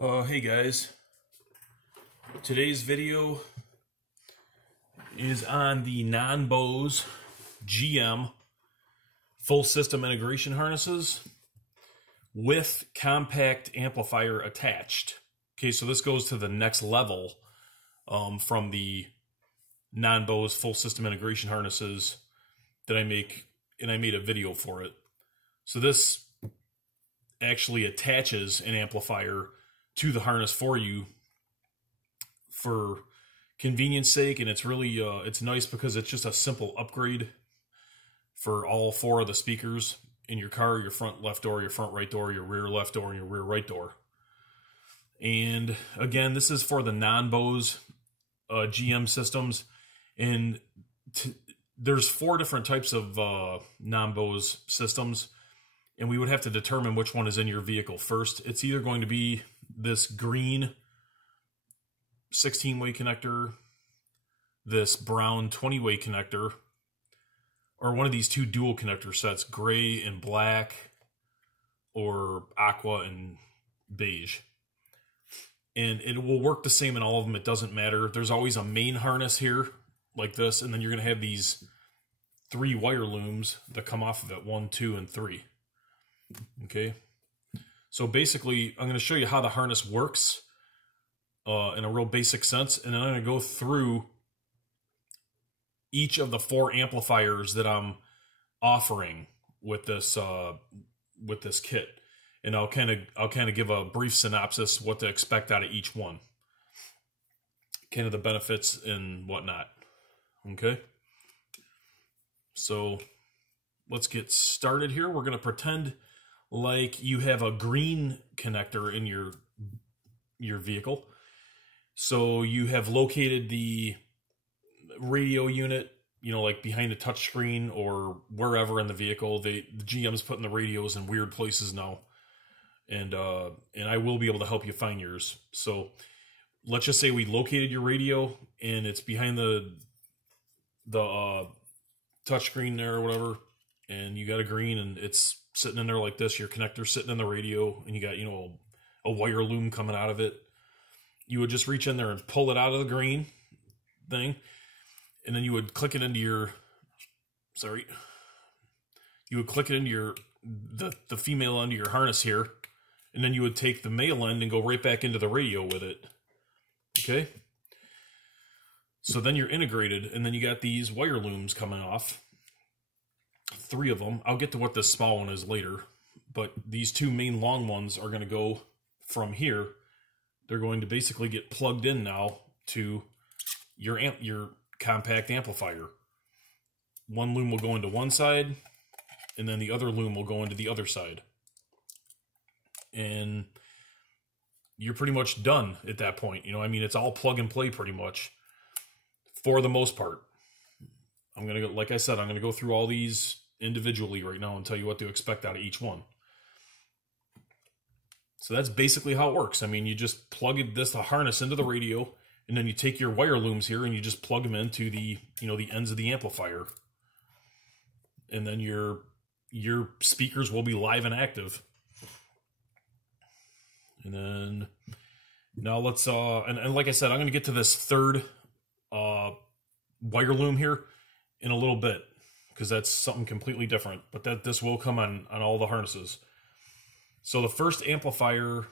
Hey guys, today's video is on the Non-Bose GM full system integration harnesses with compact amplifier attached. Okay, so this goes to the next level from the Non-Bose full system integration harnesses that I make, and I made a video for it. So this actually attaches an amplifier to the harness for you for convenience sake, and it's really it's nice because it's just a simple upgrade for all four of the speakers in your car: your front left door, your front right door, your rear left door, and your rear right door. And again, this is for the Non-Bose GM systems, and there's four different types of Non-Bose systems, and we would have to determine which one is in your vehicle first. It's either going to be this green 16-way connector, this brown 20-way connector, or one of these two dual connector sets, gray and black, or aqua and beige. And it will work the same in all of them. It doesn't matter. There's always a main harness here like this, and then you're going to have these three wire looms that come off of it, 1, 2, and 3. Okay. So basically, I'm going to show you how the harness works in a real basic sense, and then I'm going to go through each of the four amplifiers that I'm offering with this kit, and I'll kind of give a brief synopsis what to expect out of each one, kind of the benefits and whatnot. Okay, so let's get started here. We're going to pretend like you have a green connector in your vehicle. So you have located the radio unit, you know, like behind the touchscreen or wherever in the vehicle. The GM's putting the radios in weird places now, and I will be able to help you find yours. So let's just say we located your radio and it's behind the touchscreen there or whatever, and you got a green and it's sitting in there like this. Your connector's sitting in the radio, and you got, you know, a wire loom coming out of it. You would just reach in there and pull it out of the green thing, and then you would click it into your, you would click it into your, the female end of your harness here, and then you would take the male end and go right back into the radio with it. Okay? So then you're integrated, and then you got these wire looms coming off. 3 of them. I'll get to what this small one is later, but these 2 main long ones are going to go from here. They're going to basically get plugged in now to your compact amplifier. One loom will go into one side, and then the other loom will go into the other side. And you're pretty much done at that point. You know, I mean, it's all plug and play pretty much for the most part. I'm going to go, like I said, I'm going to go through all these individually right now and tell you what to expect out of each one. So that's basically how it works. I mean, you just plug the harness into the radio, and then you take your wire looms here and you just plug them into the, you know, the ends of the amplifier. And then your speakers will be live and active. And then now let's and like I said, I'm going to get to this third wire loom here in a little bit, because that's something completely different, but this will come on all the harnesses. So the first amplifier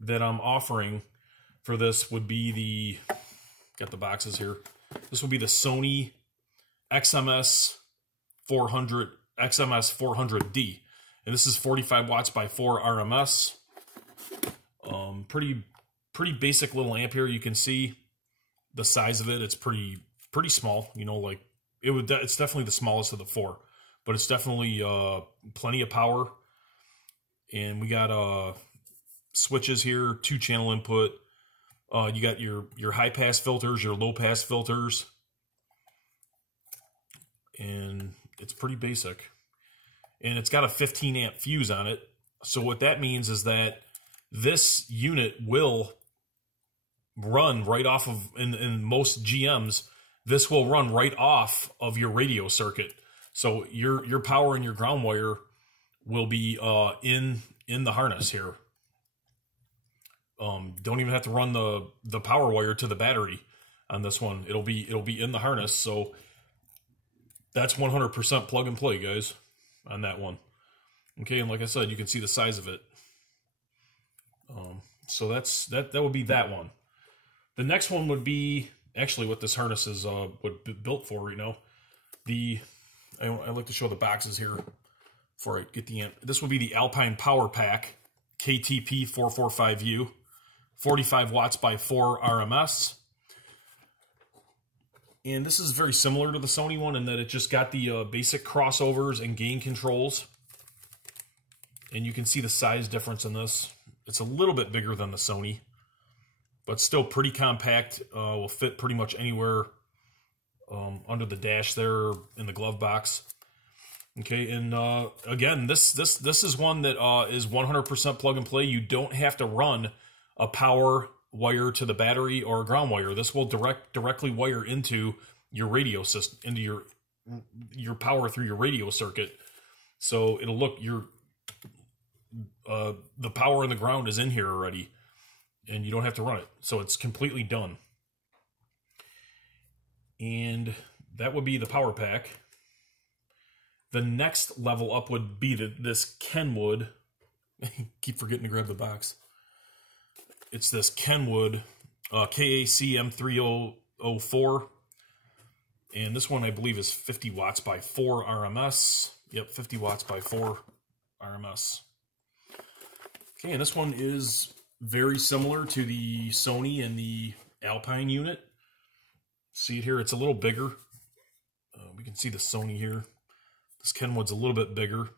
that I'm offering for this would be got the boxes here. This will be the Sony XM400D, and this is 45 watts by 4 RMS. Pretty basic little amp here. You can see the size of it. It's pretty small, you know, like it's definitely the smallest of the 4, but it's definitely plenty of power. And we got switches here, 2-channel input. You got your high pass filters, your low pass filters, and it's pretty basic. And it's got a 15 amp fuse on it. So what that means is that this unit will run right off of, in most GMs, this will run right off of your radio circuit. So your power and your ground wire will be in the harness here. Don't even have to run the power wire to the battery on this one. It'll be in the harness, so that's 100% plug and play, guys, on that one. Okay, and like I said, you can see the size of it. So that would be that one. The next one would be actually what this harness is built for right now. I like to show the boxes here before I get the amp. This would be the Alpine Power Pack KTP 445U, 45 watts by 4 RMS. And this is very similar to the Sony one in that it just got the basic crossovers and gain controls. And you can see the size difference in this. It's a little bit bigger than the Sony, but still pretty compact. Will fit pretty much anywhere under the dash there in the glove box. Okay, and again, this is one that is 100% plug and play. You don't have to run a power wire to the battery or a ground wire. This will directly wire into your radio system, into your power through your radio circuit. So it'll look the power and the ground is in here already, and you don't have to run it. So it's completely done. And that would be the power pack. The next level up would be this Kenwood. Keep forgetting to grab the box. It's this Kenwood KAC M3004. And this one, I believe, is 50 watts by 4 RMS. Yep, 50 watts by 4 RMS. Okay, and this one is very similar to the Sony and the Alpine unit. See it here? It's a little bigger. We can see the Sony here. This Kenwood's a little bit bigger,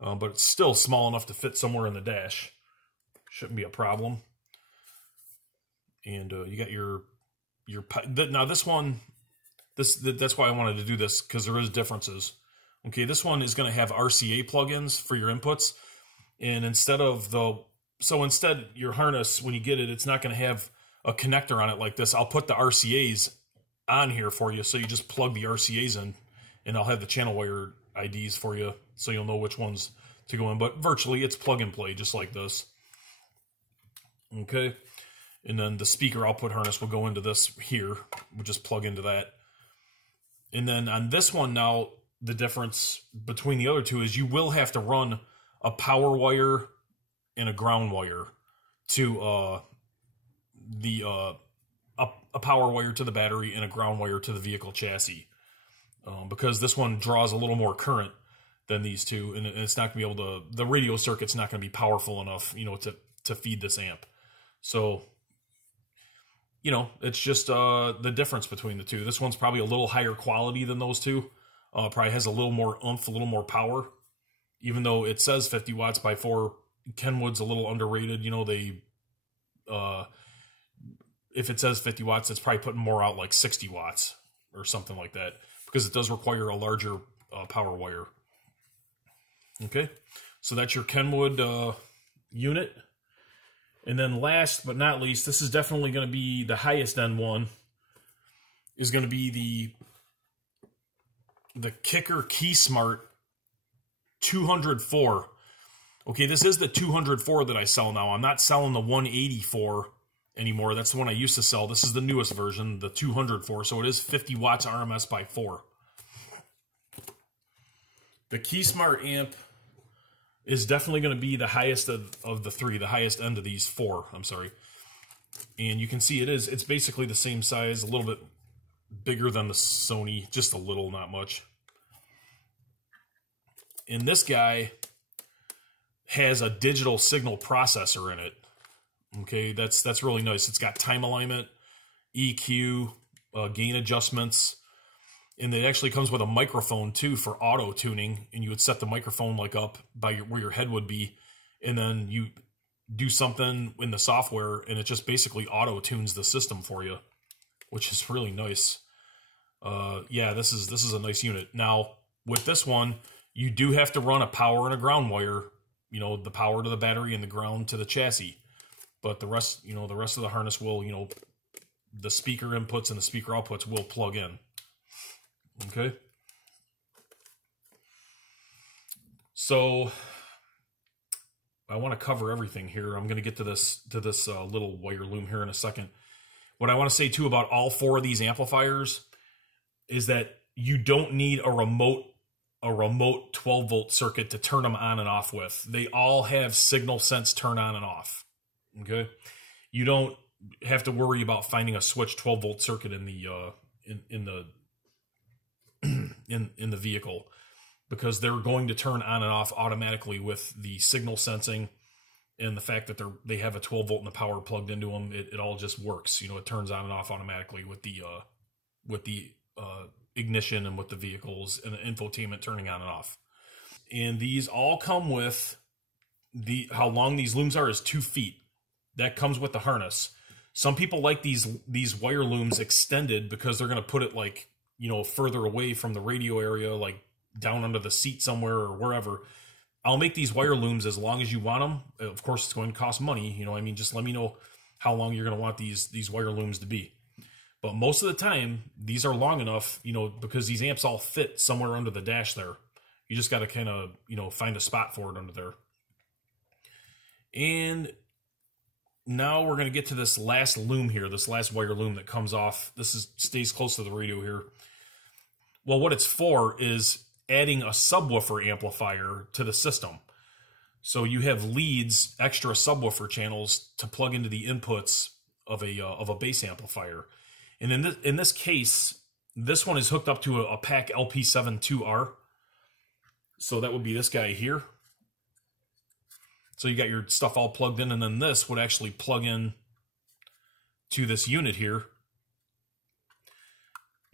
but it's still small enough to fit somewhere in the dash. Shouldn't be a problem. And you got your now this one, that's why I wanted to do this, because there is differences. Okay, this one is going to have RCA plugins for your inputs, and instead your harness, when you get it, it's not going to have a connector on it like this. I'll put the RCAs on here for you, so you just plug the RCAs in, and I'll have the channel wire IDs for you, so you'll know which ones to go in. But virtually, it's plug and play, just like this. Okay, and then the speaker output harness will go into this here. We'll just plug into that. And then on this one now, the difference between the other two is you will have to run a power wire and a ground wire to a power wire to the battery and a ground wire to the vehicle chassis, because this one draws a little more current than these two, and it's not going to be able to, the radio circuit's not going to be powerful enough, to feed this amp. So, it's just the difference between the two. This one's probably a little higher quality than those two. Probably has a little more oomph, a little more power. Even though it says 50 watts by 4, Kenwood's a little underrated. If it says 50 watts, it's probably putting more out, like 60 watts or something like that, because it does require a larger power wire. Okay, so that's your Kenwood unit. And then last but not least, this is definitely going to be the highest end one, is going to be the Kicker KeySmart 204. Okay, this is the 204 that I sell now. I'm not selling the 184 anymore. That's the one I used to sell. This is the newest version, the 204. So it is 50 watts RMS by 4. The KeySmart amp is definitely going to be the highest of the three, the highest end of these four, I'm sorry. And you can see it's basically the same size, a little bit bigger than the Sony, just a little, not much. And this guy has a digital signal processor in it. Okay, that's really nice. It's got time alignment, EQ, gain adjustments, and it actually comes with a microphone too for auto tuning. And you would set the microphone like up by where your head would be, and then you do something in the software, and it just basically auto tunes the system for you, which is really nice. Yeah, this is a nice unit. Now with this one, you do have to run a power and a ground wire. The power to the battery and the ground to the chassis. But the rest, the rest of the harness will, the speaker inputs and the speaker outputs will plug in. Okay. So to cover everything here. I'm going to get to this little wire loom here in a second. What I want to say too about all 4 of these amplifiers is that you don't need a remote 12-volt circuit to turn them on and off with. They all have signal sense turn on and off. Okay, you don't have to worry about finding a switch 12-volt circuit in the vehicle, because they're going to turn on and off automatically with the signal sensing and the fact that they have a 12-volt and the power plugged into them. It all just works. You know, it turns on and off automatically with the ignition and with the vehicles and the infotainment turning on and off. And these all come with how long these looms are is 2 feet. That comes with the harness. Some people like these wire looms extended because they're going to put it, like, you know, further away from the radio area, like down under the seat somewhere or wherever. I'll make these wire looms as long as you want them. Of course, it's going to cost money. You know, I mean, just let me know how long you're going to want these wire looms to be. But most of the time, these are long enough, you know, because these amps all fit somewhere under the dash there. You just got to kind of, you know, find a spot for it under there. And now we're going to get to this last loom here, this last wire loom that comes off. Stays close to the radio here. Well, what it's for is adding a subwoofer amplifier to the system. So you have leads, extra subwoofer channels to plug into the inputs of a bass amplifier. And in this case, this one is hooked up to a PAC LP72R. So that would be this guy here. So you got your stuff all plugged in, and then this would actually plug in to this unit here.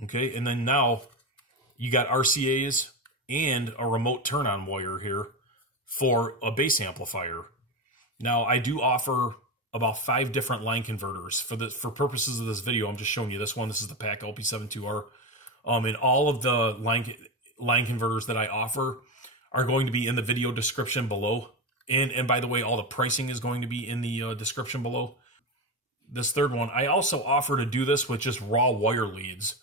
Okay, and then now you got RCAs and a remote turn-on wire here for a bass amplifier. Now, I do offer about 5 different line converters. For purposes of this video, I'm just showing you this one. This is the PAC LP72R. And all of the line converters that I offer are going to be in the video description below. And by the way, all the pricing is going to be in the description below. This third one, I also offer to do this with just raw wire leads.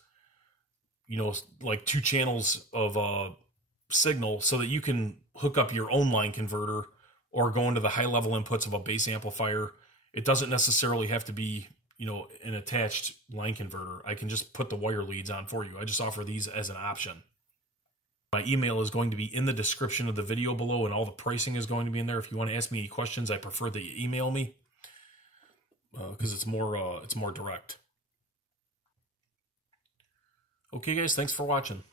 You know, like 2 channels of signal, so that you can hook up your own line converter or go into the high level inputs of a bass amplifier. It doesn't necessarily have to be, you know, an attached line converter. I can just put the wire leads on for you. I just offer these as an option. My email is going to be in the description of the video below, and all the pricing is going to be in there. If you want to ask me any questions, I prefer that you email me because it's more direct. Okay, guys, thanks for watching.